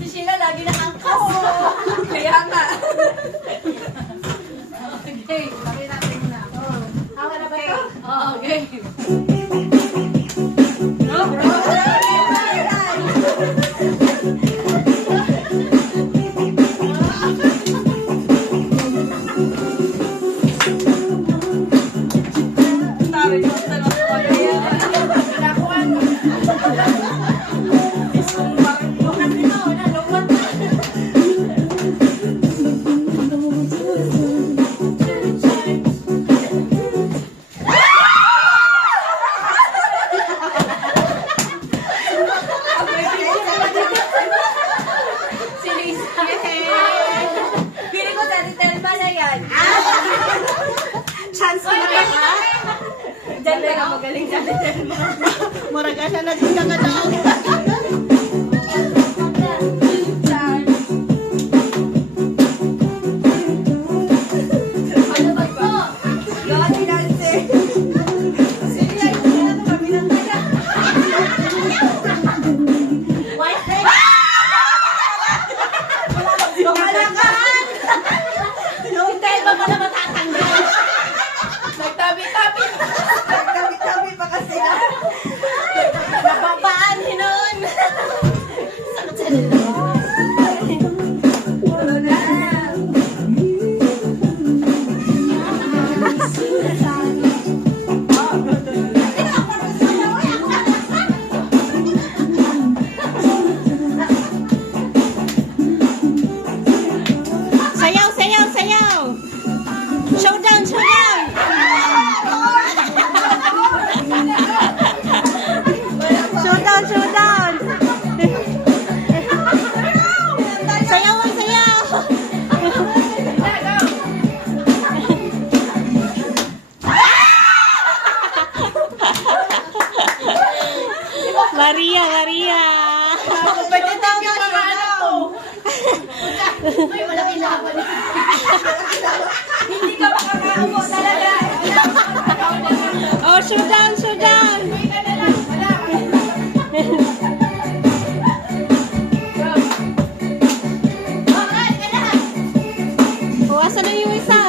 Si Sheila lagi nakangkas. Kaya nga. Okay, lagay natin muna. Hawa na ba ito? Oo, okay. Chance ko na ka? Diyan na lang magaling sa Telma. Mura ka siya nagkakadaan. Ano ba ito? Gawin natin. Sige, kaya ito kami ng taga. White day. Kalakahan! Yung Telma pala matatanggal. Nagtabi-tabi. Nagtabi-tabi pa kasi na. Napapaan hinon. Sakit sa nila. Wala na. Sayaw, sayaw, sayaw! Showdown, showdown! Showdown, showdown! Sayaw, sayaw! Maria, Maria! Pwede daw yung mga ano. May malaki laban. Hindi ka makakaupo talaga. Oh, showdown, showdown! Oh, asan na yung isa?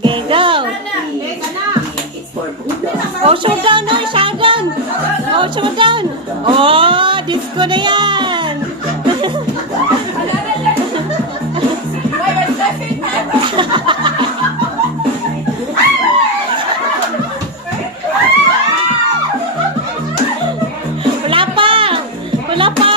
Okay, go! Oh, showdown na! Showdown! Oh, showdown! Oh, disco na yan! Wala pa! Wala pa!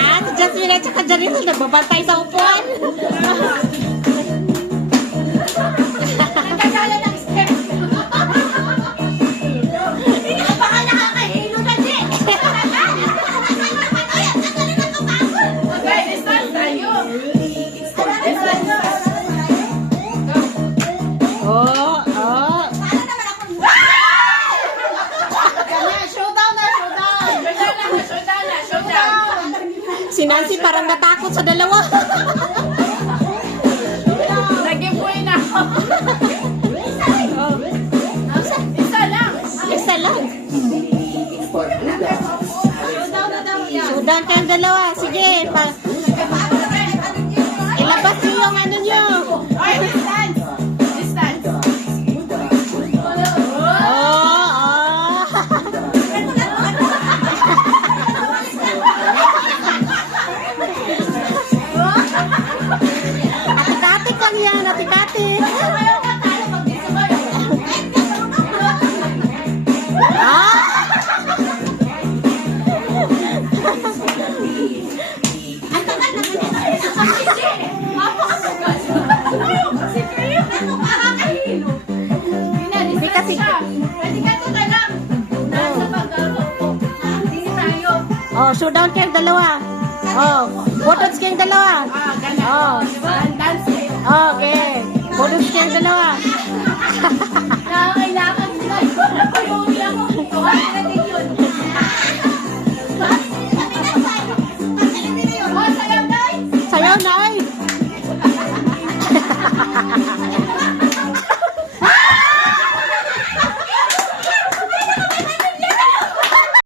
Ah, si Jasmine at saka Janine nagbabago. Bantay sa upuan. Nagkasala ng step. Hindi ka pa ka nakakahilo na di. Okay, distance tayo. Oh, oh. Showdown na. Si Nancy parang natakot sa dalawa. Nag-giveaway na ako. Isa lang. Isa lang. Showdown na daw yan. Sudan kayong dalawa. Sige, ilabas niyo yung ano niyo. Okay, distance. Oh, oh. Ati-kati lang yan, ati-kati. Ah! Hindi kasi- Pwede ka ito na lang. Nasa pag-aro ko. Hindi tayo. Oh, showdown kayong dalawa. Oh, butots kayong dalawa. Ganun. Oh. Diba? Dance kayo. Okay. Butots kayong dalawa. Nakakailangan sila. Pag-uwi ako. Tuwa na din yun.